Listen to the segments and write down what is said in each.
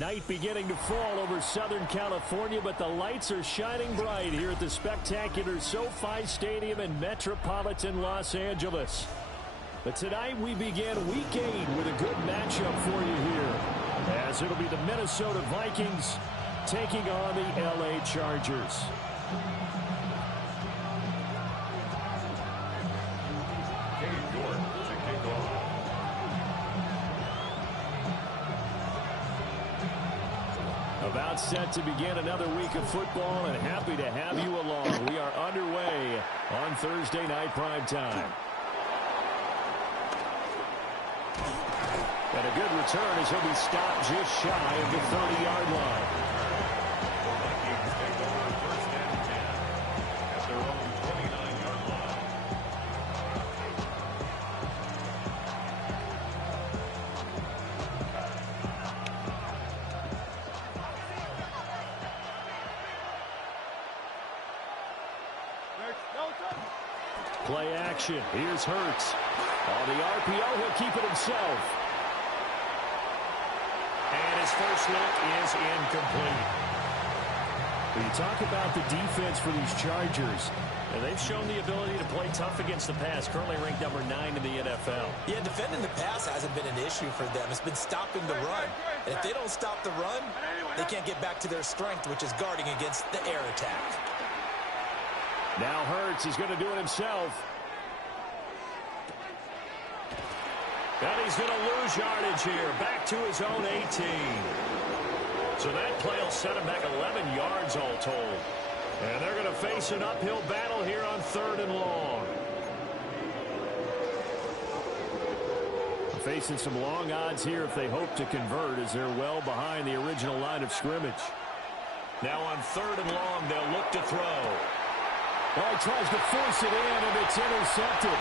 Night beginning to fall over Southern California, but the lights are shining bright here at the spectacular SoFi Stadium in metropolitan Los Angeles. But tonight we begin Week 8 with a good matchup for you here, as it'll be the Minnesota Vikings taking on the LA Chargers. About set to begin another week of football, and happy to have you along. We are underway on Thursday night primetime. And a good return as he'll be stopped just shy of the 30-yard line. Play action. Here's Hurts. On the RPO, he'll keep it himself. And his first look is incomplete. When you talk about the defense for these Chargers, and they've shown the ability to play tough against the pass, currently ranked number 9 in the NFL. Yeah, defending the pass hasn't been an issue for them. It's been stopping the run. And if they don't stop the run, they can't get back to their strength, which is guarding against the air attack. Now Hurts is going to do it himself. And he's going to lose yardage here. Back to his own 18. So that play will set him back 11 yards all told. And they're going to face an uphill battle here on 3rd and long. Facing some long odds here if they hope to convert, as they're well behind the original line of scrimmage. Now on 3rd and long, they'll look to throw. Oh, he tries to force it in, and it's intercepted.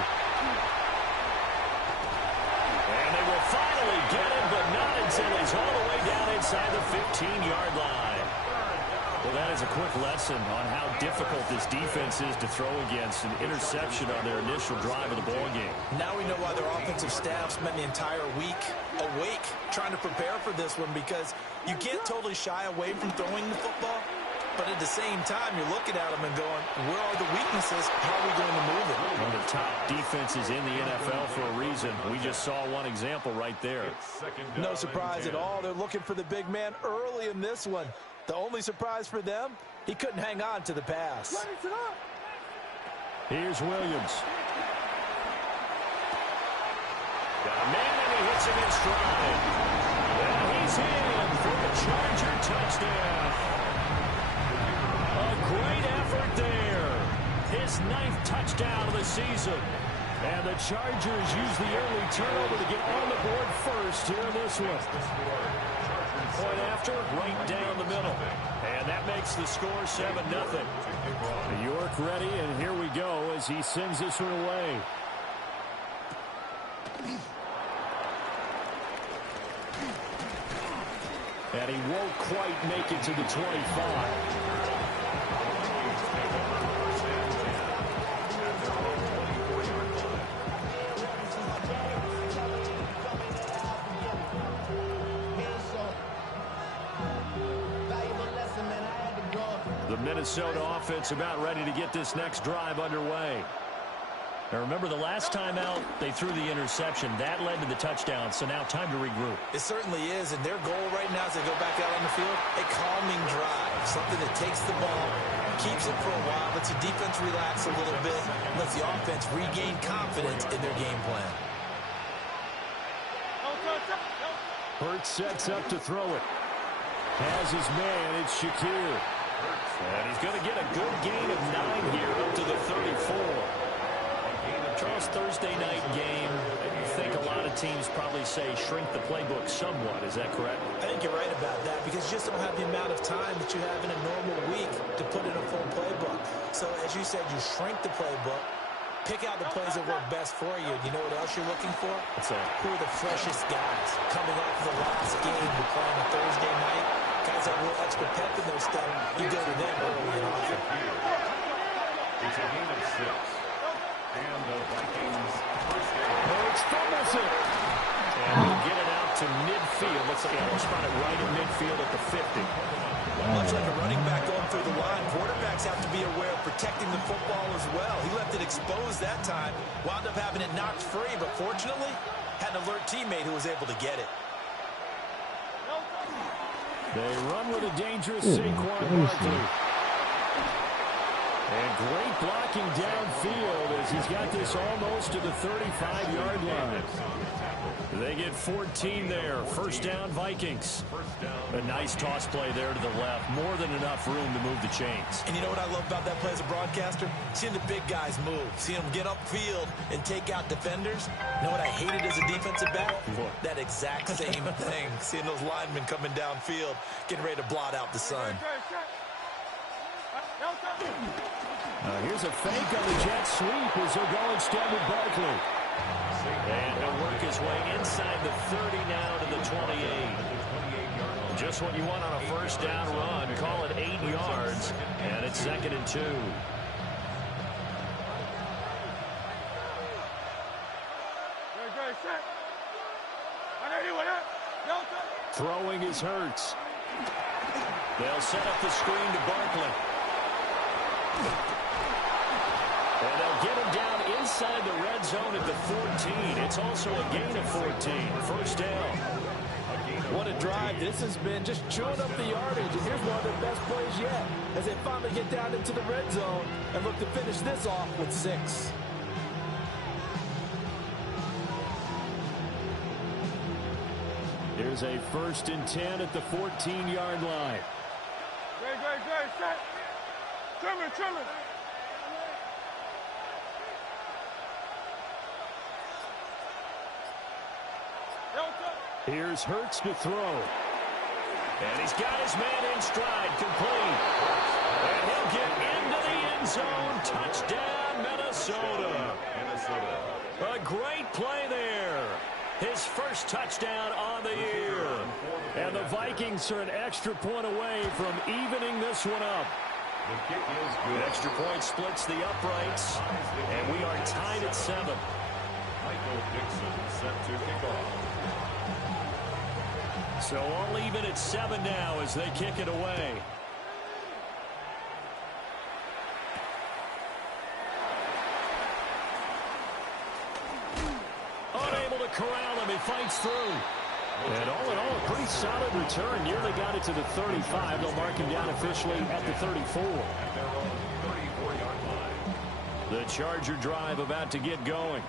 And they will finally get him, but not until he's all the way down inside the 15-yard line. Well, that is a quick lesson on how difficult this defense is to throw against. An interception on their initial drive of the ballgame. Now we know why their offensive staff spent the entire week awake trying to prepare for this one, because you can't totally shy away from throwing the football. But at the same time, you're looking at them and going, where are the weaknesses? How are we going to move it? One of the top defenses in the NFL for a reason. We just saw one example right there. No surprise at all. They're looking for the big man early in this one. The only surprise for them, he couldn't hang on to the pass. Here's Williams. Got a man, and he hits him in stride. And he's in for the Charger touchdown. A great effort there. His 9th touchdown of the season. And the Chargers use the early turnover to get on the board first here in this one. Point after, right down the middle. And that makes the score 7-0. York ready, and here we go as he sends this one away. And he won't quite make it to the 25. The Minnesota offense about ready to get this next drive underway. Now remember, the last time out, they threw the interception. That led to the touchdown, so now time to regroup. It certainly is, and their goal right now as they go back out on the field, a calming drive, something that takes the ball, keeps it for a while, lets the defense relax a little bit, lets the offense regain confidence in their game plan. Hurts sets up to throw it. Has his man, it's Shakir. And he's going to get a good gain of 9 here up to the 34. Charles, Thursday night game, I think a lot of teams probably say shrink the playbook somewhat. Is that correct? I think you're right about that, because you just don't have the amount of time that you have in a normal week to put in a full playbook. So, as you said, you shrink the playbook, pick out the plays that work best for you. You know what else you're looking for? What's that? Who are the freshest guys coming off the last game you're playing on Thursday night? Guys that have a little extra pep in their step, you go to them early and often. It's a gain of 6. And the Vikings first down. Hurts fumbles it. And he'll get it out to midfield. Looks like he'll spot it right at midfield. field at the 50. Much like a running back going through the line, quarterbacks have to be aware of protecting the football as well. He left it exposed that time, wound up having it knocked free, but fortunately, had an alert teammate who was able to get it. They run with a dangerous Saquon Barkley. And great blocking downfield as he's got this almost to the 35-yard line. They get 14 there. First down, Vikings. A nice toss play there to the left. More than enough room to move the chains. And you know what I love about that play as a broadcaster? Seeing the big guys move. Seeing them get upfield and take out defenders. You know what I hated as a defensive back? That exact same thing. Seeing those linemen coming downfield, getting ready to blot out the sun. Here's a fake on the jet sweep as they're going instead with Barkley. And he'll work his way inside the 30 now to the 28. Just what you want on a first down run. Call it 8 yards, and it's 2nd and 2. Throwing is Hurts. They'll set up the screen to Barkley. And they'll get him down inside the red zone at the 14. It's also a gain of 14. First down. What a drive. This has been just chewing up the yardage. And here's one of their best plays yet as they finally get down into the red zone and look to finish this off with 6. Here's a 1st and 10 at the 14-yard line. Great, set. Trimmer. Here's Hurts to throw. And he's got his man in stride, complete. And he'll get into the end zone. Touchdown, Minnesota. A great play there. His first touchdown on the year. And the Vikings are an extra point away from evening this one up. The kick is good. Extra point splits the uprights. And we are tied at 7. Michael Dixon set to kick off. So all even at 7 now as they kick it away. Unable to corral him. He fights through. And all in all, a pretty solid return. Nearly got it to the 35. They'll mark him down officially at the 34. At their own 34-yard line. The Charger drive about to get going.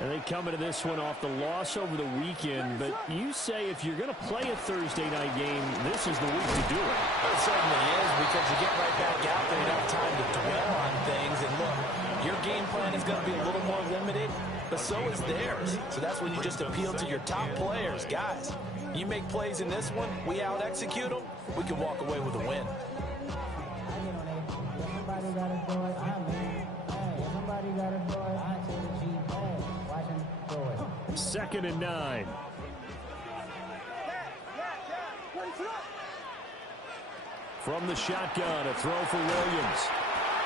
And they come into this one off the loss over the weekend. But you say if you're going to play a Thursday night game, this is the week to do it. It certainly is, because you get right back out there. You don't have time to dwell on things. And look, your game plan is going to be a little more limited, but so is theirs. So that's when you just appeal to your top players. Guys, you make plays in this one, we out-execute them, we can walk away with a win. Second and 9. From the shotgun, a throw for Williams.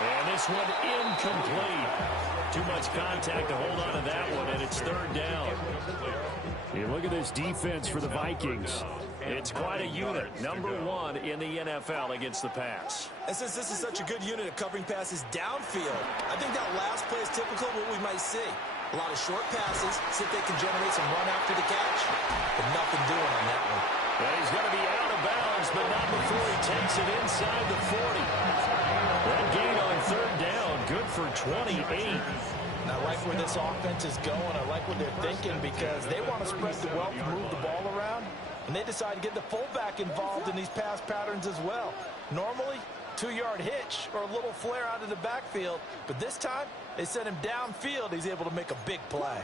And this one incomplete. Too much contact to hold on to that one, and it's 3rd down. You look at this defense for the Vikings. It's quite a unit. Number 1 in the NFL against the pass. And since this is such a good unit at covering passes downfield, I think that last play is typical of what we might see. A lot of short passes, see if they can generate some run after the catch, but nothing doing on that one. And he's going to be out of bounds, but not before he takes it inside the 40. That gain on 3rd down, good for 28. And I like where this offense is going. I like what they're thinking, because they want to spread the wealth, move the ball around, and they decide to get the fullback involved in these pass patterns as well. Normally, 2-yard hitch or a little flare out of the backfield, but this time they sent him downfield. He's able to make a big play.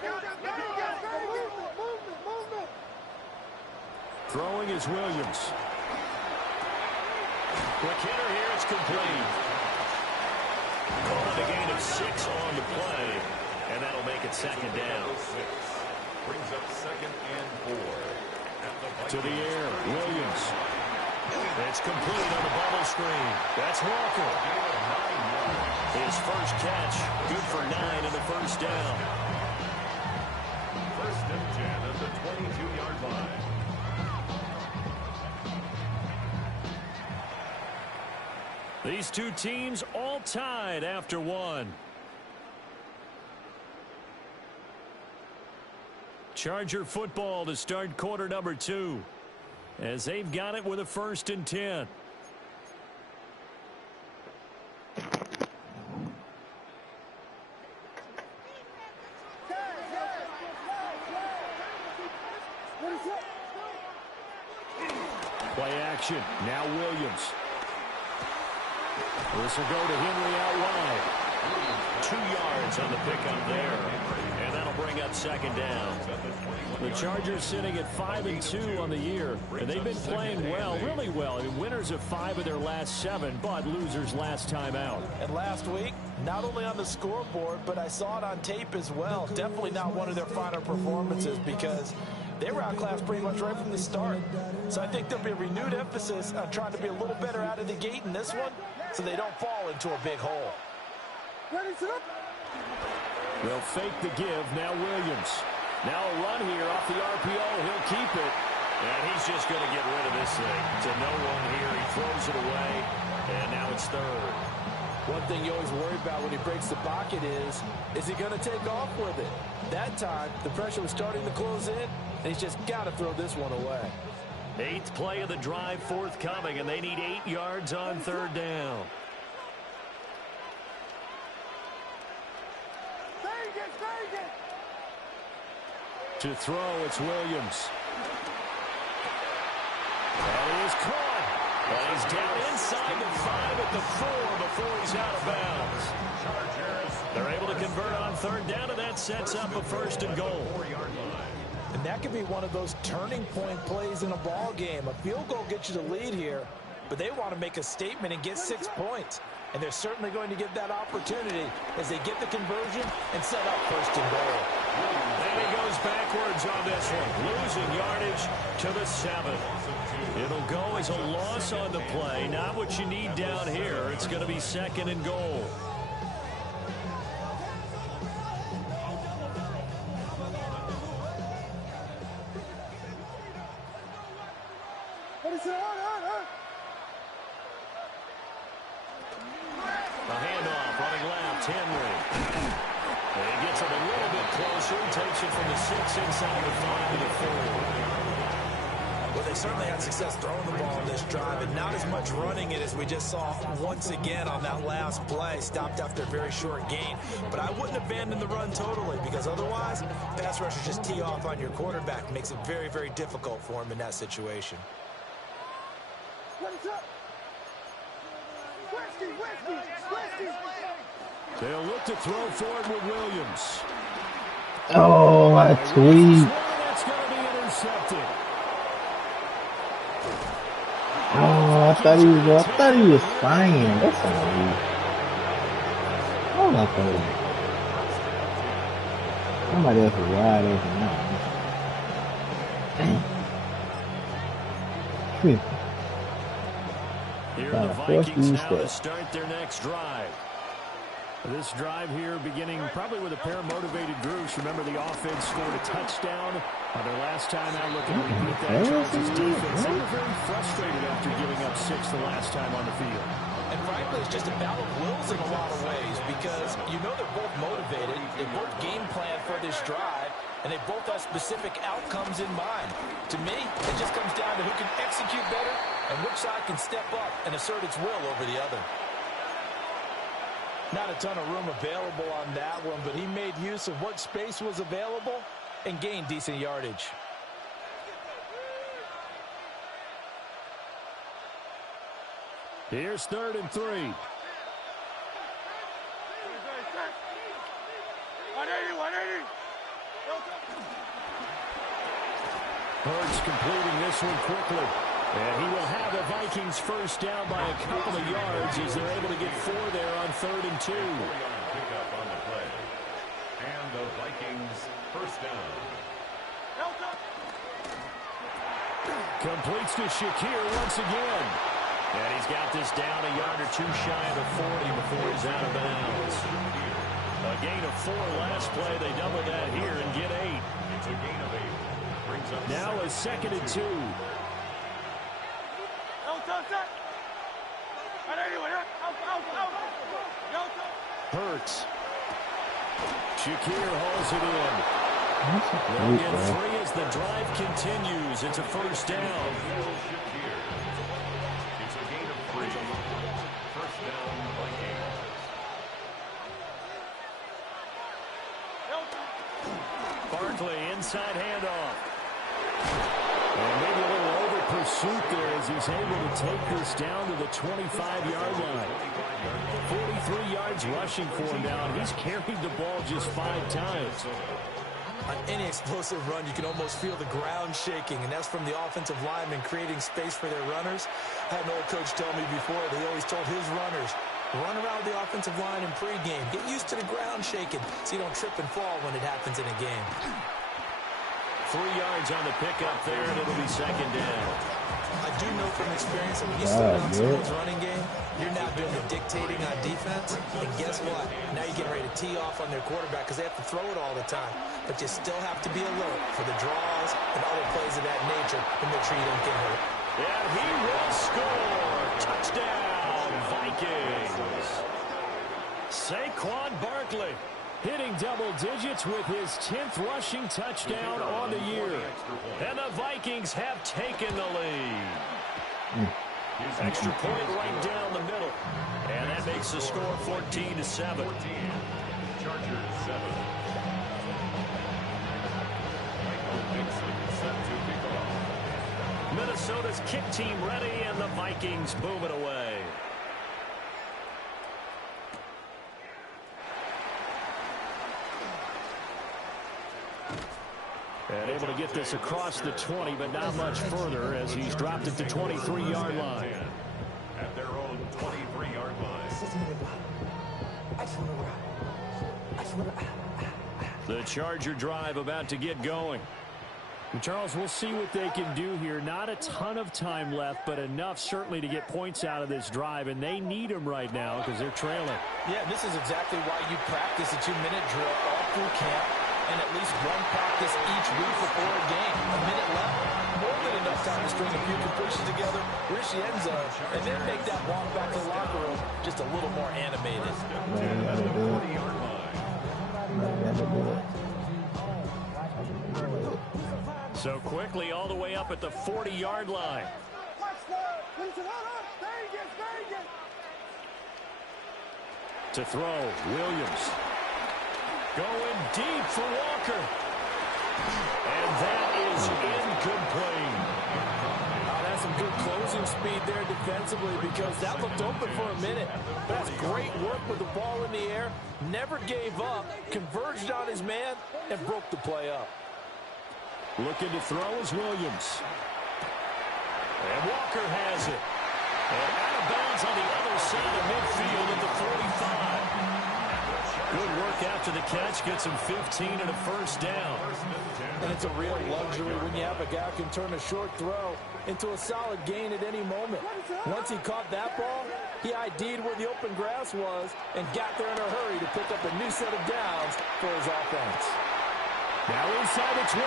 Throwing is Williams. McKinnon here, it's complete. Calling a gain of 6 on the play, and that'll make it 2nd down. Brings up 2nd and 4. To the air, Williams. It's complete on the bubble screen. That's Walker. His first catch, good for 9 in the first down. 1st and 10 at the 22-yard line. These two teams all tied after one. Charger football to start quarter number 2. As they've got it with a 1st and 10. Play action. Now Williams. This will go to Henry out wide. 2 yards on the pickup there. And that'll bring up 2nd down. The Chargers sitting at 5-2 on the year. And they've been playing well, really well. I mean, winners of 5 of their last 7, but losers last time out. And last week, not only on the scoreboard, but I saw it on tape as well. Definitely not one of their finer performances because they were outclassed pretty much right from the start. So I think there'll be a renewed emphasis on trying to be a little better out of the gate in this one so they don't fall into a big hole. They'll fake the give. Now Williams. Now a run here off the RPO. He'll keep it. And he's just going to get rid of this thing. To no one here. He throws it away. And now it's 3rd. One thing you always worry about when he breaks the pocket is he going to take off with it? That time, the pressure was starting to close in, and he's just got to throw this one away. 8th play of the drive forthcoming, and they need 8 yards on 3rd down. To throw, it's Williams. And he is caught. But he's down inside the 5 at the 4 before he's out of bounds. They're able to convert on 3rd down, and that sets up a 1st and goal. And that could be one of those turning point plays in a ball game. A field goal gets you the lead here, but they want to make a statement and get 6 points. And they're certainly going to get that opportunity as they get the conversion and set up 1st and goal. And he goes backwards on this one, losing yardage to the 7. It'll go as a loss on the play. Not what you need down here. It's going to be 2nd and goal. A handoff running left. Henry. And he gets it a little bit closer. Takes it from the 6 inside the 5 to the 4. Well, they certainly had success throwing the ball on this drive, and not as much running it as we just saw once again on that last play. Stopped after a very short gain. But I wouldn't abandon the run totally because otherwise, pass rushers just tee off on your quarterback. Makes it very, very difficult for him in that situation. They'll look to throw forward with Williams. Oh, I tweet. That's going to be intercepted. Oh, I thought he was flying. That's all right. Oh, my God. Somebody else is wide open now. Dang. Here are the Vikings now to start their next drive. This drive here beginning probably with a pair of motivated groups. Remember, the offense scored a touchdown on their last time out looking to beat that Chargers defense. They were very frustrated after giving up 6 the last time on the field. And frankly, it's just a battle of wills in a lot of ways because you know they're both motivated. They both game plan for this drive, and they both have specific outcomes in mind. To me, it just comes down to who can execute better and which side can step up and assert its will over the other. Not a ton of room available on that one, but he made use of what space was available and gained decent yardage. Here's 3rd and 3. 180, 180. Hurts completing this one quickly. And he will have the Vikings 1st down by a couple of yards as they're able to get 4 there on 3rd and 2. Pickup on the play. And the Vikings 1st down. Completes to Shakir once again. And he's got this down a yard or 2 shy of the 40 before he's out of bounds. A gain of 4 last play. They double that here and get 8. It's a gain of 8. Brings up now a 2nd and 2. Hurts. Shakir hauls it in. That's a They'll great get ball. 3 as the drive continues. It's a first down. It's a gain of 3. First down, Vikings. Barkley, inside handoff. And maybe a little over pursuit there as he's able to take this down to the 25-yard line. 43 yards rushing for him now, and he's carried the ball just 5 times. On any explosive run, you can almost feel the ground shaking, and that's from the offensive linemen creating space for their runners. I had an old coach tell me before that he always told his runners, run around the offensive line in pregame. Get used to the ground shaking so you don't trip and fall when it happens in a game. 3 yards on the pickup there, and it'll be second down. I do know from experience that when you slow down someone's running game, you're now doing the dictating on defense. And guess what? Now you're getting ready to tee off on their quarterback because they have to throw it all the time. But you still have to be alert for the draws and other plays of that nature to make sure you don't get hurt. And he will score. Touchdown, Vikings. Saquon Barkley hitting double digits with his 10th rushing touchdown on the year. And the Vikings have taken the lead. Extra point right down the middle. And that makes the score 14-7. Chargers 7. Michael Dixon set to kick off. Minnesota's kick team ready, and the Vikings boom it away. And able to get this across the 20, but not much further as he's dropped it to 23-yard line. At their own 23-yard line. The Charger drive about to get going. Charles, we'll see what they can do here. Not a ton of time left, but enough certainly to get points out of this drive, and they need them right now because they're trailing. Yeah, this is exactly why you practice a 2-minute drill all through camp and at least one practice each week before a game. A minute left, more than enough time to string a few completions together, reach the end zone, and then make that walk back to the locker room just a little more animated. So quickly all the way up at the 40-yard line. To throw, Williams. Going deep for Walker. And that is incomplete. That's some good closing speed there defensively because that looked open for a minute. But that's great work with the ball in the air. Never gave up, converged on his man, and broke the play up. Looking to throw is Williams. And Walker has it. And out of bounds on the other side of midfield at the 45. Good work after the catch. Gets him 15 and a first down. And it's a real luxury when you have a guy who can turn a short throw into a solid gain at any moment. Once he caught that ball, he ID'd where the open grass was and got there in a hurry to pick up a new set of downs for his offense. Now inside the 25.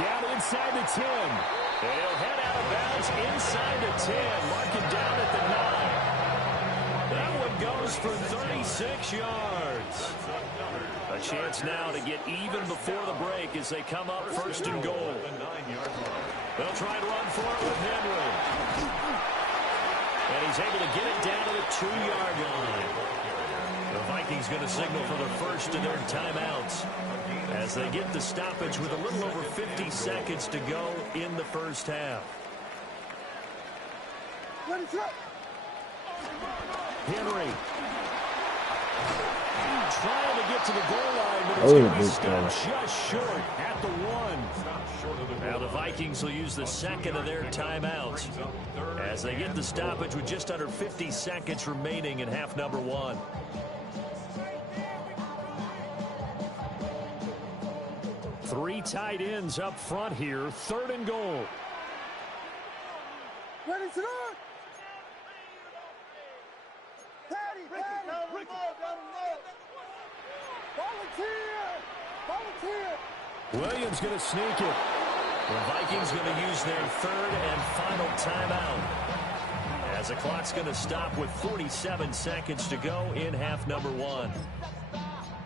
Down inside the 10. They'll head out of bounds inside the 10. Mark it down at the 9. That one goes for 36 yards. A chance now to get even before the break as they come up first and goal. They'll try and run for it with Henry. And he's able to get it down to the 2-yard line. The Vikings going to signal for the first of their timeouts as they get the stoppage with a little over 50 seconds to go in the first half. Henry trying to get to the goal line, but it's going to be stopped just short at the 1. Now the Vikings will use the second of their timeouts as they get the stoppage with just under 50 seconds remaining in half number 1. Three tight ends up front here. Third and goal. Ready to go. Patty, volunteer. Williams going to sneak it. The Vikings going to use their third and final timeout. As the clock's going to stop with 47 seconds to go in half number 1.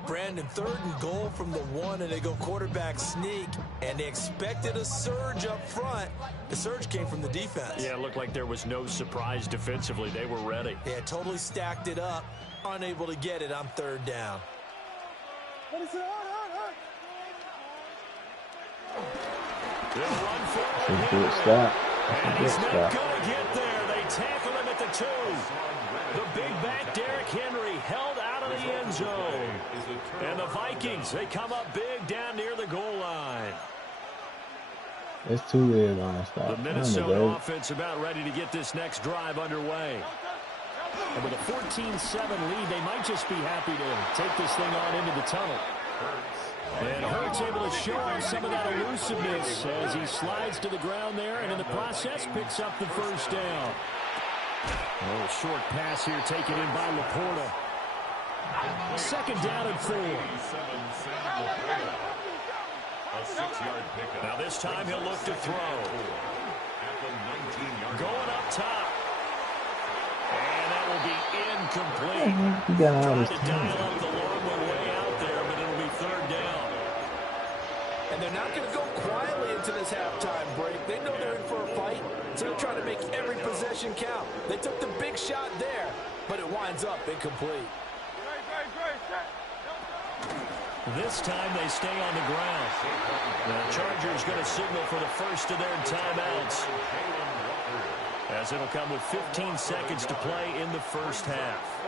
Brandon, 3rd and goal from the 1, and they go quarterback sneak, and they expected a surge up front. The surge came from the defense. Yeah, it looked like there was no surprise defensively. They were ready. Yeah, totally stacked it up, unable to get it on 3rd down. They'll run for it. That's a good stop. And That's a he's good not stop. going to get there. They tackle him at the 2. The big back, Derrick Henry, held out of the end zone. And the Vikings, they come up big down near the goal line. It's 2 red line stop. The Minnesota offense about ready to get this next drive underway. And with a 14-7 lead, they might just be happy to take this thing on into the tunnel. And Hurts able to show him some of that elusiveness as he slides to the ground there, and in the process picks up the first down. A little short pass here taken in by Laporta. 2nd down and 4. A 6-yard pickup. Now this time he'll look to throw. At the 19-yard Going up top. And that will be incomplete. He got all Trying his to time. dial up the long one way out there, but it'll be 3rd down. And they're not going to go quietly into this halftime break. They know they're in for a fight, so they're trying to make every possession count. They took the big shot there, but it winds up incomplete. This time they stay on the ground. The Chargers going to signal for the first of their timeouts, as it'll come with 15 seconds to play in the first half.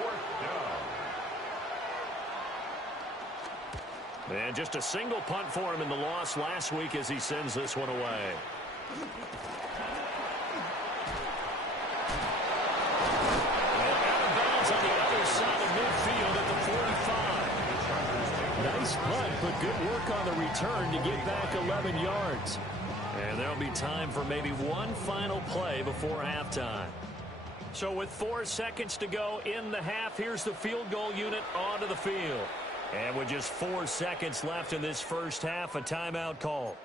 And just a single punt for him in the loss last week as he sends this one away. And out of bounds on the other side of midfield at the 45. Nice punt, but good work on the return to get back 11 yards. And there'll be time for maybe one final play before halftime. So with 4 seconds to go in the half, here's the field goal unit onto the field. And with just 4 seconds left in this first half, a timeout call.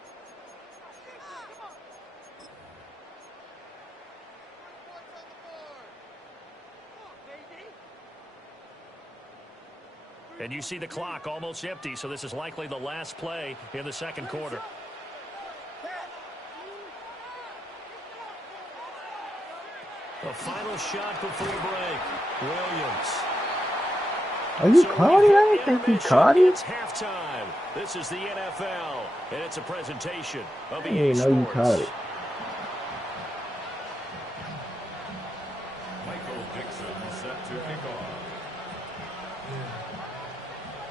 And you see the clock almost empty, so this is likely the last play in the second quarter. The final shot before break. Williams. Are you caught it? I didn't think he caught it. It's halftime. This is the NFL, and it's a presentation of I EA didn't know you Sports. caught it. Michael Dixon set to kick off.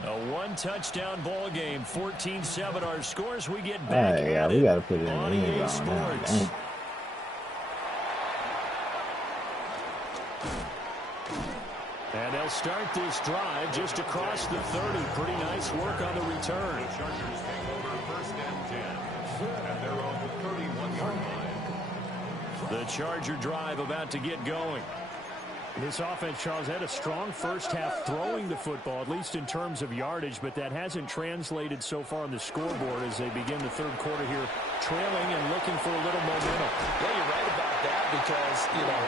A one-touchdown ball game, 14-7. Our scores, we get All back right, yeah, at we it got to put it in the on end EA zone now. Sports. Dang. And they'll start this drive just across the 30. Pretty nice work on the return. The Chargers take over 1st and 10 at their own 31-yard line. The Charger drive about to get going. This offense, Charles, had a strong first half throwing the football, at least in terms of yardage, but that hasn't translated so far on the scoreboard as they begin the third quarter here, trailing and looking for a little momentum. Well, you're right about that because,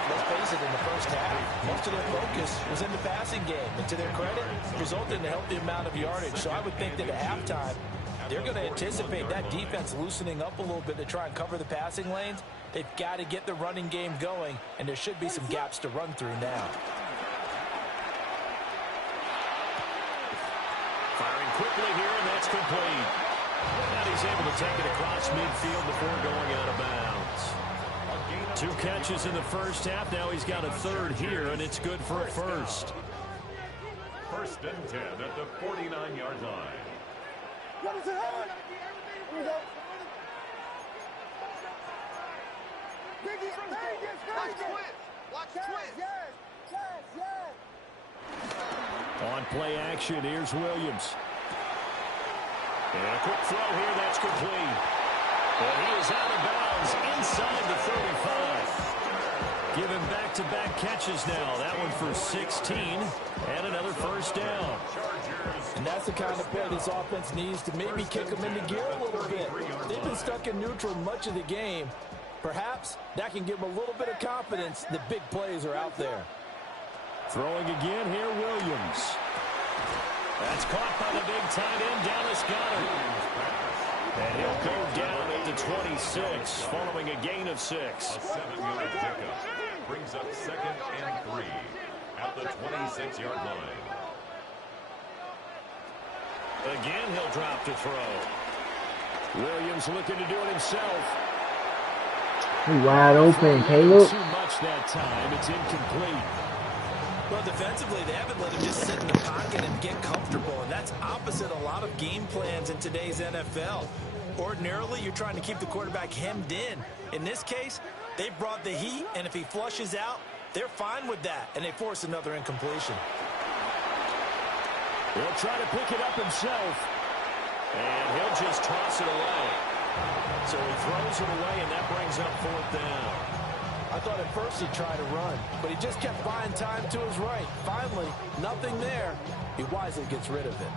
let's face it, in the first half, most of their focus was in the passing game. And to their credit, resulted in a healthy amount of yardage. So I would think that at halftime, they're going to anticipate that defense loosening up a little bit to try and cover the passing lanes. They've got to get the running game going, and there should be some gaps to run through now. Firing quickly here, and that's complete. And he's able to take it across midfield before going out of bounds. 2 catches in the first half. Now he's got a third here, and it's good for a first. 1st and 10 at the 49-yard line. On play action, here's Williams. And a quick throw here, that's complete. And he is out of bounds inside the 35. Given back-to-back catches now. That one for 16 and another first down. And that's the kind of play this offense needs to maybe kick them into gear a little bit. They've been stuck in neutral much of the game. Perhaps that can give him a little bit of confidence that big plays are out there. Throwing again here, Williams. That's caught by the big tight end, Dallas Goedert. And he'll go down at the 26, following a gain of 6. A 7-yard pickup brings up 2nd and 3 at the 26-yard line. Again, he'll drop to throw. Williams looking to do it himself. Wide open, Caleb. Too much that time. It's incomplete. Well, defensively, they haven't let him just sit in the pocket and get comfortable, and that's opposite a lot of game plans in today's NFL. Ordinarily, you're trying to keep the quarterback hemmed in. In this case, they brought the heat, and if he flushes out, they're fine with that, and they force another incompletion. He'll try to pick it up himself, and he'll just toss it away. So he throws it away, and that brings up 4th down. I thought at first he'd try to run, but he just kept buying time to his right. Finally, nothing there. He wisely gets rid of it.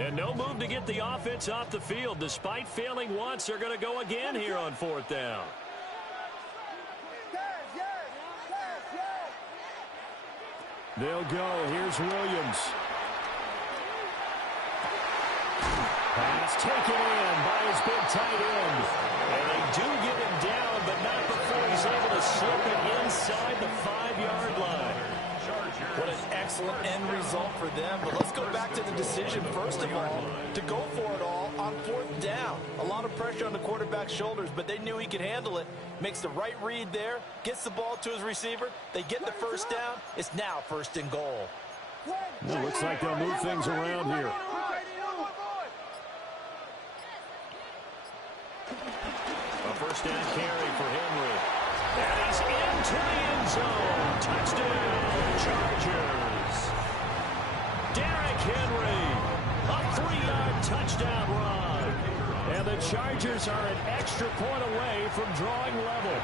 And no move to get the offense off the field. Despite failing once, they're going to go again here on 4th down. They'll go. Here's Williams. Pass taken in by his big tight end. And they do get him down, but not before he's able to slip it inside the 5-yard line. What an excellent end result for them. But let's go back to the decision, first of all, to go for it all on 4th down. A lot of pressure on the quarterback's shoulders, but they knew he could handle it. Makes the right read there, gets the ball to his receiver. They get the first down. It's now 1st and goal. Well, looks like they'll move things around here. A 1st down carry for Henry. And he's into the end zone. Touchdown, Chargers. Derrick Henry, a 3-yard touchdown run. And the Chargers are an extra point away from drawing level.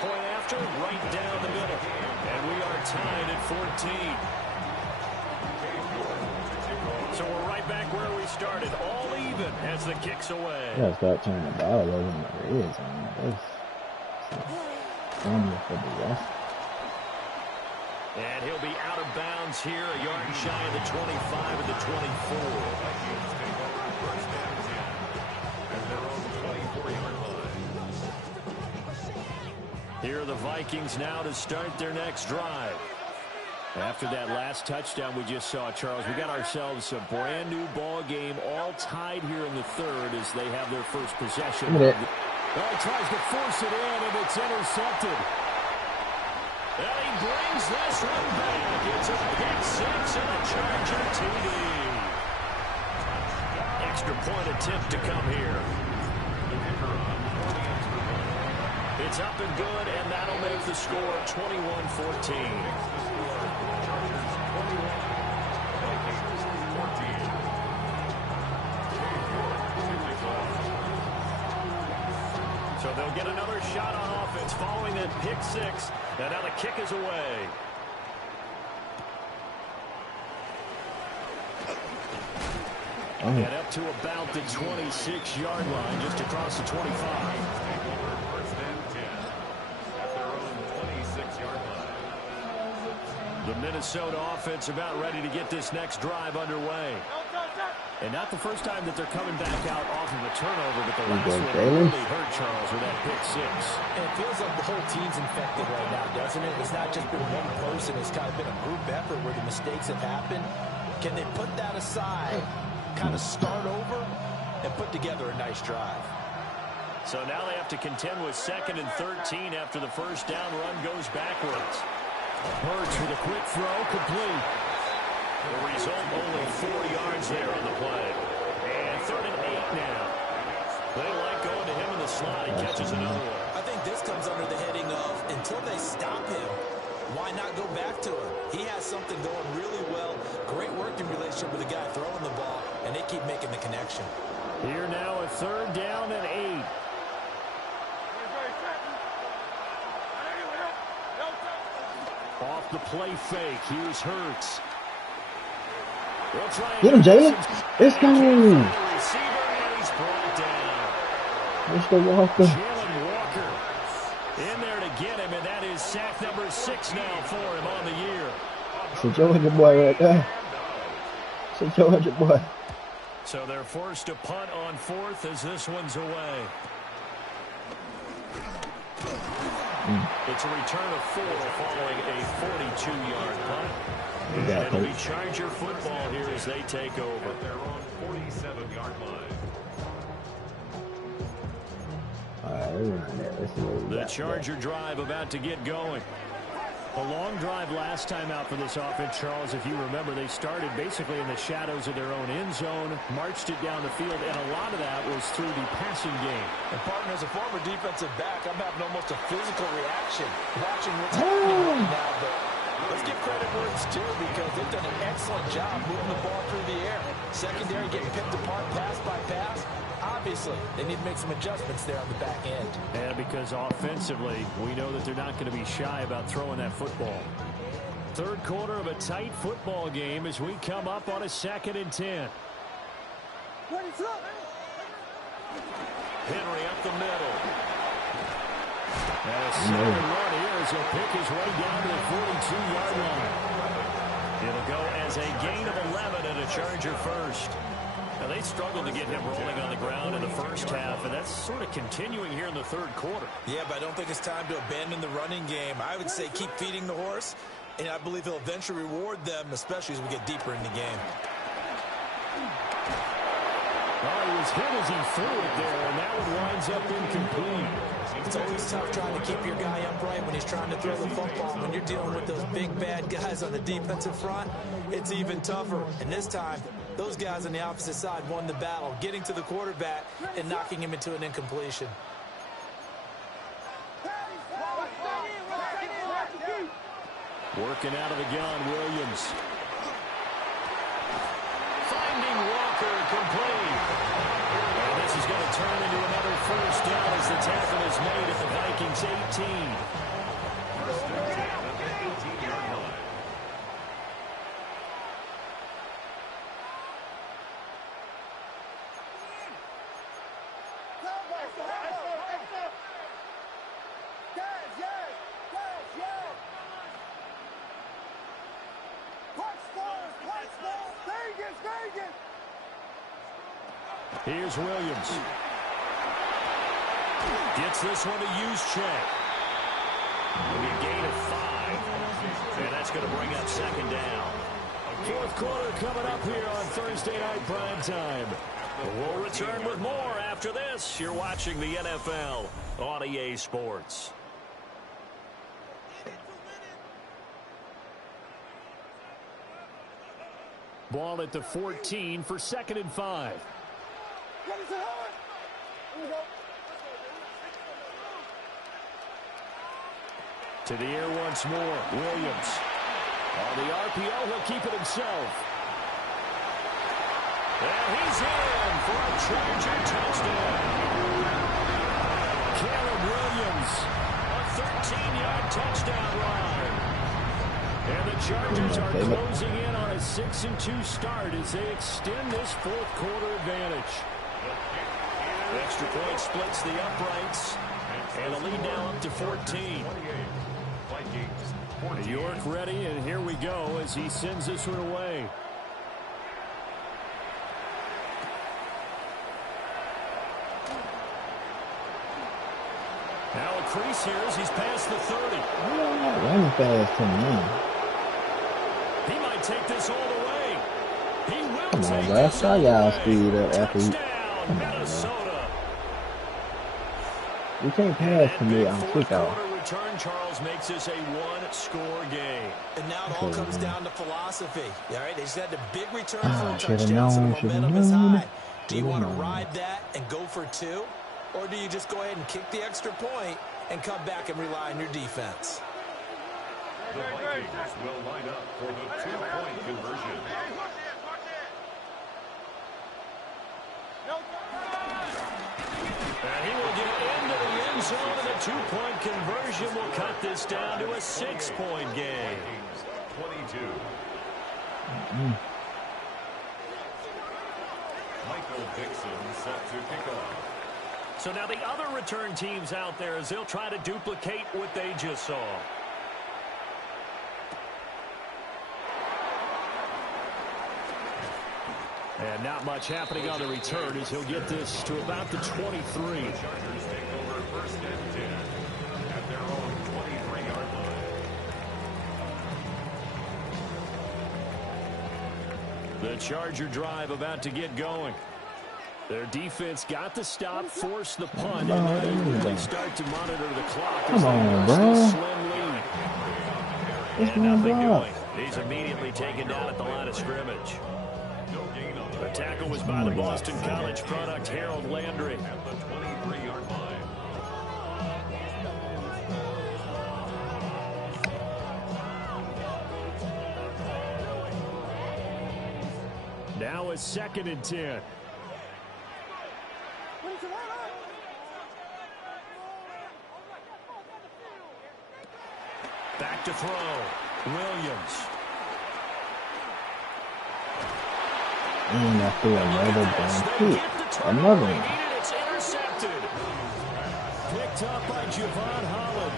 Point after, right down the middle. And we are tied at 14. So we're right back where we started, all even as the kick's away. Yeah, start turning the ball over in the red zone. That's for the rest. And he'll be out of bounds here, a yard shy of the 25 and the 24. Vikings take over 1st and 10 at their own 24-yard line. Here are the Vikings now to start their next drive. After that last touchdown we just saw, Charles, we got ourselves a brand new ball game, all tied here in the 3rd as they have their first possession. Well, he tries to force it in, and it's intercepted. And he brings this one back. It's a pick 6 and a Charger TD. Extra point attempt to come here. It's up and good, and that'll make the score 21-14. So they'll get another shot on offense following that pick 6. And now the kick is away. And up to about the 26-yard line, just across the 25. 1st and 10 at their own 26-yard line. The Minnesota offense about ready to get this next drive underway. And not the first time that they're coming back out off of a turnover, but the last one really hurt Charles with that pick 6. And it feels like the whole team's infected right now, doesn't it? It's not just been one person. It's kind of been a group effort where the mistakes have happened. Can they put that aside, kind of start over, and put together a nice drive? So now they have to contend with 2nd and 13 after the first down run goes backwards. Hurts with a quick throw, complete. The result, only 4 yards there on the play. And 3rd and 8 now. They like going to him in the slot. He catches another one. I think this comes under the heading of, until they stop him, why not go back to him? He has something going really well. Great working relationship with the guy throwing the ball, and they keep making the connection. Here now a 3rd down and 8. Off the play fake. Here's Hurts. Get him, Jalen. Let's go. Mr. Walker. Jalen Walker in there to get him, and that is sack number 6 now for him on the year. It's a Georgia boy right there. It's a Georgia boy. So they're forced to punt on 4th as this one's away. It's a return of 4 following a 42-yard punt. And it'll be Charger football here as they take over. At their own 47-yard line. The Charger drive about to get going. A long drive last time out for this offense, Charles. If you remember, they started basically in the shadows of their own end zone, marched it down the field, and a lot of that was through the passing game. And, partner, as a former defensive back, I'm having almost a physical reaction watching what's happening right now. But let's give credit where it's due because they've done an excellent job moving the ball through the air. Secondary getting picked apart pass by pass. Obviously, they need to make some adjustments there on the back end. And because offensively, we know that they're not going to be shy about throwing that football. Third quarter of a tight football game as we come up on a 2nd and 10. Henry up the middle. And a 2nd run here as he'll pick his way down to the 42-yard line. It'll go as a gain of 11 and a Charger first. Now, they struggled to get him rolling on the ground in the first half, and that's sort of continuing here in the third quarter. Yeah, but I don't think it's time to abandon the running game. I would say keep feeding the horse, and I believe he'll eventually reward them, especially as we get deeper in the game. Well, he was hit as he threw it there, and that one winds up incomplete. It's always tough trying to keep your guy upright when he's trying to throw the football. When you're dealing with those big, bad guys on the defensive front, it's even tougher. And this time, those guys on the opposite side won the battle, getting to the quarterback and knocking him into an incompletion. Working out of the gun, Williams. Finding Walker complete. And this is going to turn into another first down as the tackle is made at the Vikings 18. Here's Williams. Gets this one to use check. It'll be a gain of 5. And that's going to bring up 2nd down. Fourth quarter coming up here on Thursday Night Prime Time. We'll return with more after this. You're watching the NFL on EA Sports. Ball at the 14 for 2nd and 5. To the air once more. Williams. On the RPO, he'll keep it himself. And he's in for a Charger touchdown. Caleb Williams. A 13-yard touchdown run. And the Chargers are closing in on a 6-2 start as they extend this fourth quarter advantage. The extra point splits the uprights, and the lead now up to 14. York ready, and here we go as he sends this one away. Now a crease here as he's past the 30. Running fast to me. He might take this all the way. He will Come on, take bro. this Try all the y'all way. speed up after you. Touchdown, Minnesota. You can't pass to me on kickoff. Return, Charles, makes this a one-score game. And now it all comes down to philosophy. All right, they just had a big return for a Should've touchdown, so the known, momentum is should've high. Do you want to known. ride that and go for 2? Or do you just go ahead and kick the extra point and come back and rely on your defense? The Vikings will line up for the 2-point conversion. And he will get into the end zone of the two-point conversion will cut this down to a 6-point game. 22. Michael Dixon set to kick off. So now the other return teams out there as they'll try to duplicate what they just saw. And not much happening on the return as he'll get this to about the 23. The Chargers take over first and 10 at their own 23-yard line. The Charger drive about to get going. Their defense got the stop, forced the punt, and now they really start to monitor the clock. Come on, bro. Slim lead. It's And my nothing block. doing. He's immediately taken down at the line of scrimmage. The tackle was by the Boston College product, Harold Landry. At the 23-yard line. Now a 2nd and 10. Back to throw. Williams. And I threw another damn kick. Another one. It's intercepted. Picked up by Javon Holland.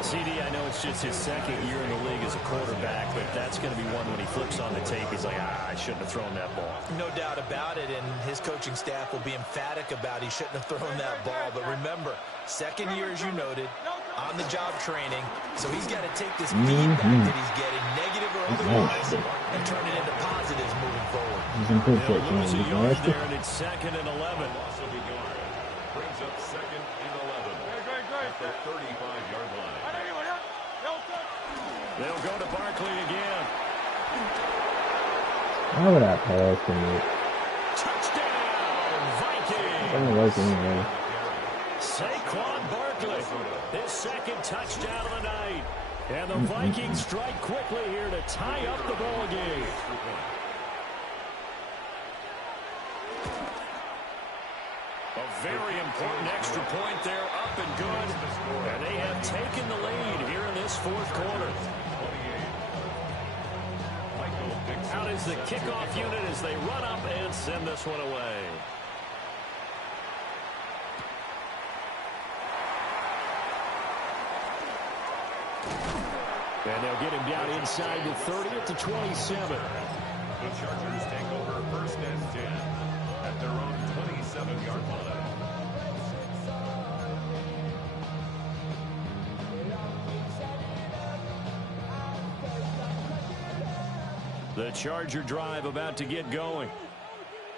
CD, I know it's just his 2nd year in the league as a quarterback, but that's going to be one when he flips on the tape. He's like, I shouldn't have thrown that ball. No doubt about it, and his coaching staff will be emphatic about he shouldn't have thrown that ball. But remember, 2nd year, as you noted, on-the-job training, so he's got to take this feedback that he's getting, negative or otherwise, and turn it into positives moving forward. He's in good shape, Lose a man. yard there, and it's 2nd and 11. Loss of a yard. Brings up 2nd and 11 at the 35-yard line. They'll go to Barkley again. Why would I pass him? Touchdown, Vikings. Doesn't work anyway. Saquon Barkley, his 2nd touchdown of the night. And the Vikings strike quickly here to tie up the ball game. A very important extra point there, up and good. And they have taken the lead here in this 4th quarter. Out is the kickoff unit as they run up and send this one away. And they'll get him down inside the 30 at the 27. The Chargers take over first and 10 at their own 27-yard line. The Charger drive about to get going.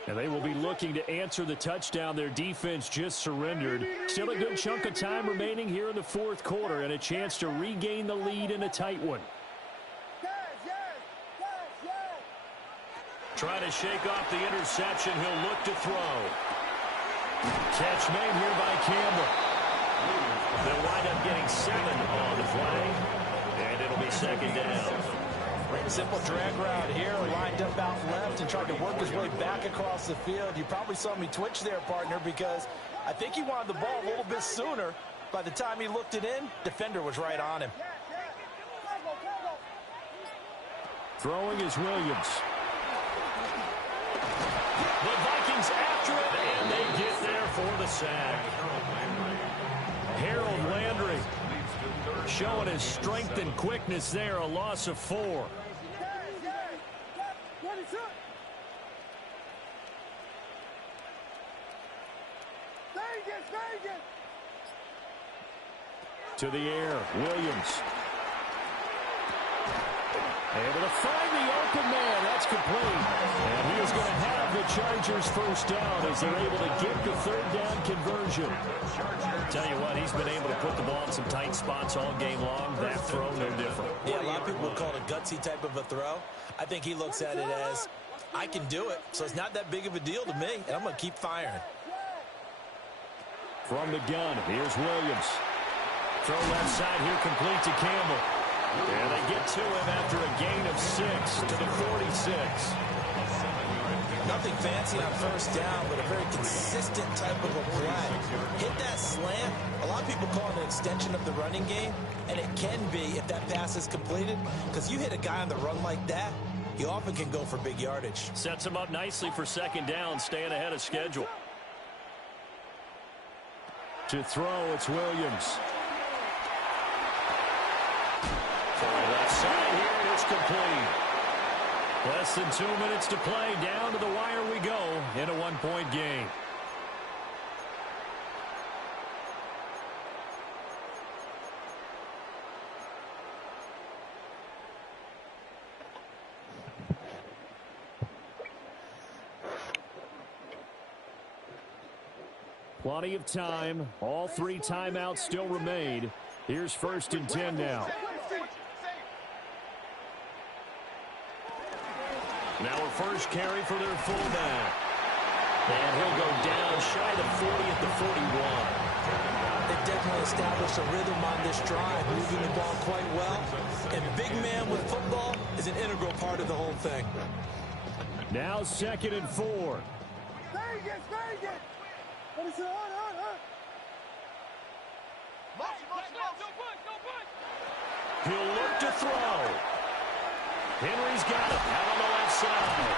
And they will be looking to answer the touchdown their defense just surrendered. Still a good chunk of time remaining here in the 4th quarter and a chance to regain the lead in a tight one. Trying to shake off the interception. He'll look to throw. Catch made here by Campbell. They'll wind up getting 7 on the play. And it'll be 2nd down. Simple drag route here, lined up out left and tried to work his way back across the field. You probably saw me twitch there, partner, because I think he wanted the ball a little bit sooner. By the time he looked it in, defender was right on him. Throwing is Williams. The Vikings after it, and they get there for the sack. Harold Landry showing his strength and quickness there, a loss of 4. To the air, Williams. Able to find the open man. That's complete. And he is going to have the Chargers first down as they're able to get the 3rd down conversion. Tell you what, he's been able to put the ball in some tight spots all game long. That throw, no different. Yeah, a lot of people would call it a gutsy type of a throw. I think he looks at it as, I can do it, so it's not that big of a deal to me, and I'm going to keep firing. From the gun, here's Williams. Throw left side here, complete to Campbell. And they get to him after a gain of 6 to the 46. Nothing fancy on first down, but a very consistent type of a play. Hit that slant. A lot of people call it an extension of the running game, and it can be if that pass is completed, because you hit a guy on the run like that, he often can go for big yardage. Sets him up nicely for second down, staying ahead of schedule. To throw, it's Williams. Far left side here, it's complete. Less than 2 minutes to play. Down to the wire we go in a one-point game. Plenty of time. All 3 timeouts still remain. Here's 1st and 10 now. Now a first carry for their fullback. And he'll go down shy of 40 at the 41. They've definitely established a rhythm on this drive, moving the ball quite well. And big man with football is an integral part of the whole thing. Now 2nd and 4. Vegas! What is it? He'll look to throw. Henry's got it out on the left side.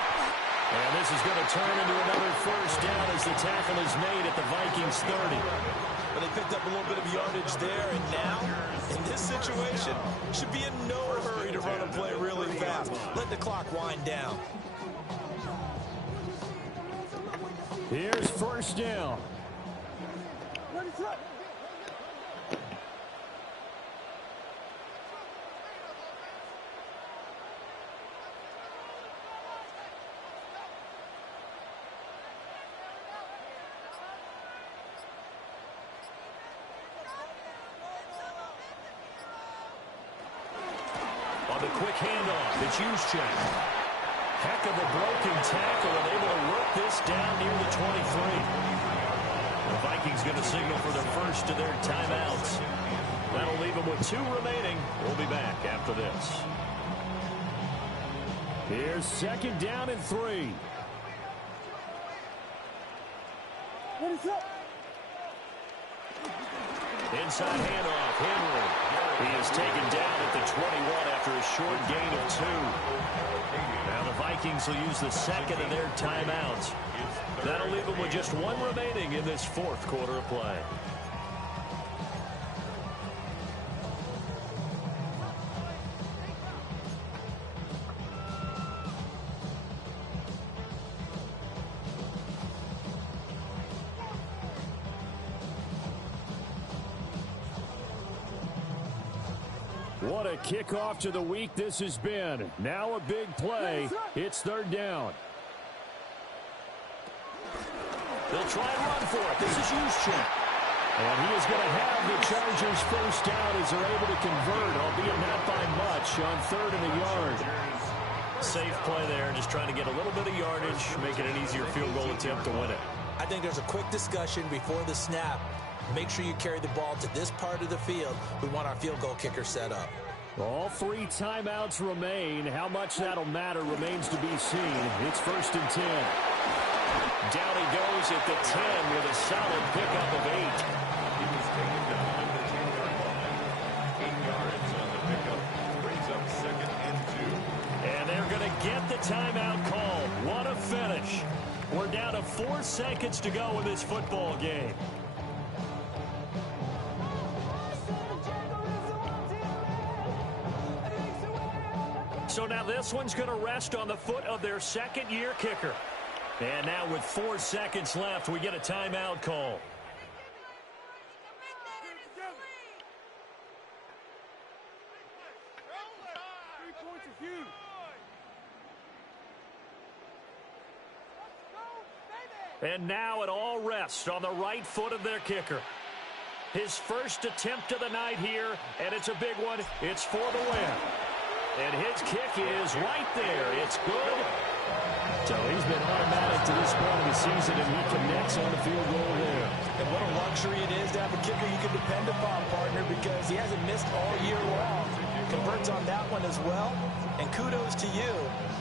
And this is going to turn into another first down as the tackle is made at the Vikings 30. But they picked up a little bit of yardage there, and now, in this situation, should be in no hurry to run a play really fast. Let the clock wind down. Here's first down. On the quick handoff, it's Juszczyk. Heck of a broken tackle and able to work this down near the 23. The Vikings going to signal for their first of their timeouts. That'll leave them with 2 remaining. We'll be back after this. Here's 2nd down and 3. What is up? Inside handoff, Henry. He is taken down at the 21 after a short gain of 2. Now the Vikings will use the 2nd of their timeouts. That'll leave them with just 1 remaining in this 4th quarter of play. What a kickoff to the week this has been. Now a big play. It's 3rd down. They'll try and run for it. This is Juszczyk. And he is going to have the Chargers first down as they're able to convert, albeit not by much, on 3rd and a yard. Safe play there, just trying to get a little bit of yardage, making an easier field goal attempt to win it. I think there's a quick discussion before the snap. Make sure you carry the ball to this part of the field. We want our field goal kicker set up. All 3 timeouts remain. How much that'll matter remains to be seen. It's 1st and 10. Down he goes at the 10 with a solid pickup of 8. He was taken down at the 10-yard line. 8 yards on the pickup. Brings up 2nd and 2. And they're going to get the timeout call. What a finish. We're down to 4 seconds to go in this football game. So now this one's going to rest on the foot of their 2nd-year kicker. And now with 4 seconds left, we get a timeout call. And now it all rests on the right foot of their kicker. His first attempt of the night here, and it's a big one. It's for the win. And his kick is right there. It's good. So he's been automatic to this point of the season, and he connects on the field goal there. And what a luxury it is to have a kicker you can depend upon, partner, because he hasn't missed all year long. Converts on that one as well. And kudos to you.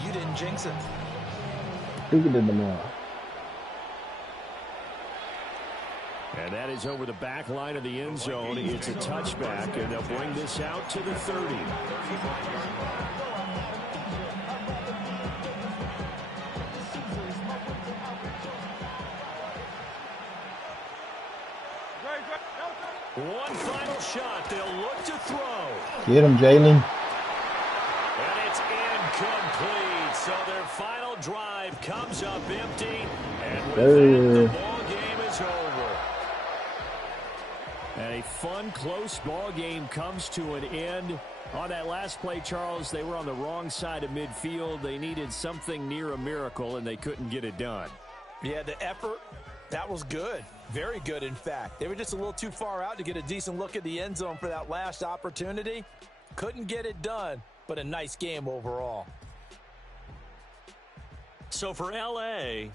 You didn't jinx it. Speaking of tomorrow. And that is over the back line of the end zone. It's a touchback, and they'll bring this out to the 30. One final shot. They'll look to throw. Get him, Jalen. And it's incomplete. So their final drive comes up empty. And with that, the ball game is over. And a fun, close ball game comes to an end. On that last play, Charles, they were on the wrong side of midfield. They needed something near a miracle, and they couldn't get it done. Yeah, the effort, that was good. Very good, in fact. They were just a little too far out to get a decent look at the end zone for that last opportunity. Couldn't get it done, but a nice game overall. So for L.A.,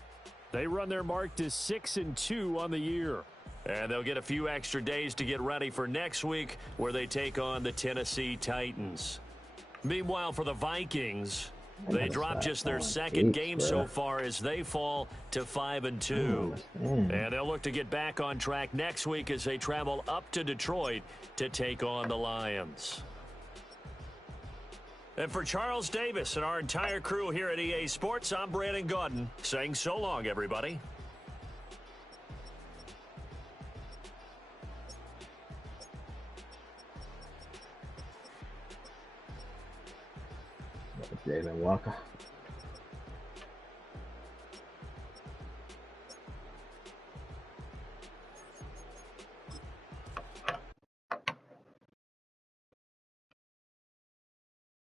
they run their mark to 6-2 on the year. And they'll get a few extra days to get ready for next week, where they take on the Tennessee Titans. Meanwhile, for the Vikings, they dropped just their second game so far as they fall to 5-2. And they'll look to get back on track next week as they travel up to Detroit to take on the Lions. And for Charles Davis and our entire crew here at EA Sports, I'm Brandon Gaudin saying so long, everybody. Jalen Walker.